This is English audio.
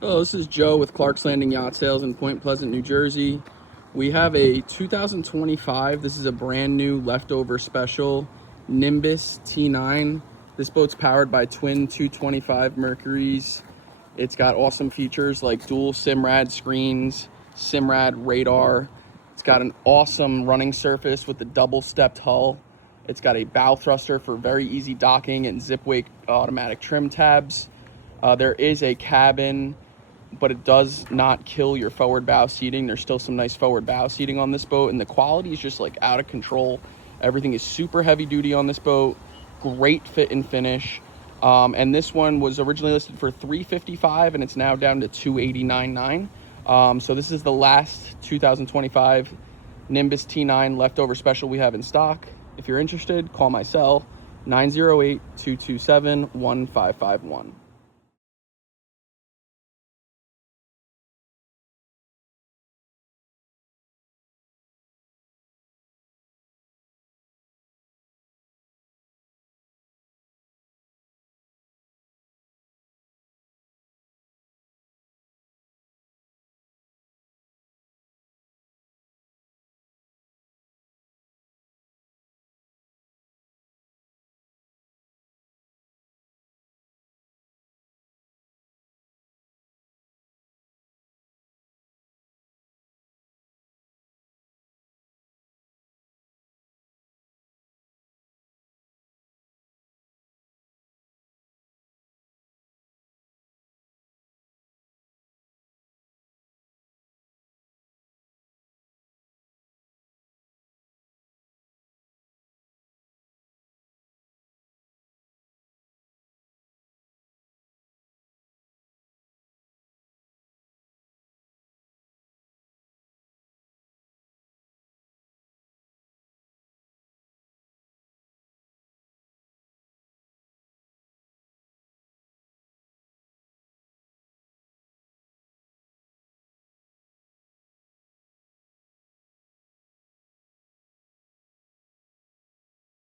Hello, this is Joe with Clark's Landing Yacht Sales in Point Pleasant, New Jersey. We have a 2025, this is a brand new Leftover Special Nimbus T9. This boat's powered by twin 225 Mercuries. It's got awesome features like dual Simrad screens, Simrad radar. It's got an awesome running surface with the double-stepped hull. It's got a bow thruster for very easy docking and zip wake automatic trim tabs. There is a cabin, but it does not kill your forward bow seating. There's still some nice forward bow seating on this boat, and the quality is just like out of control. Everything is super heavy duty on this boat. Great fit and finish. And this one was originally listed for $355 and it's now down to $289.9. So this is the last 2025 Nimbus T9 Leftover Special we have in stock. If you're interested, call my cell 908-227-1551.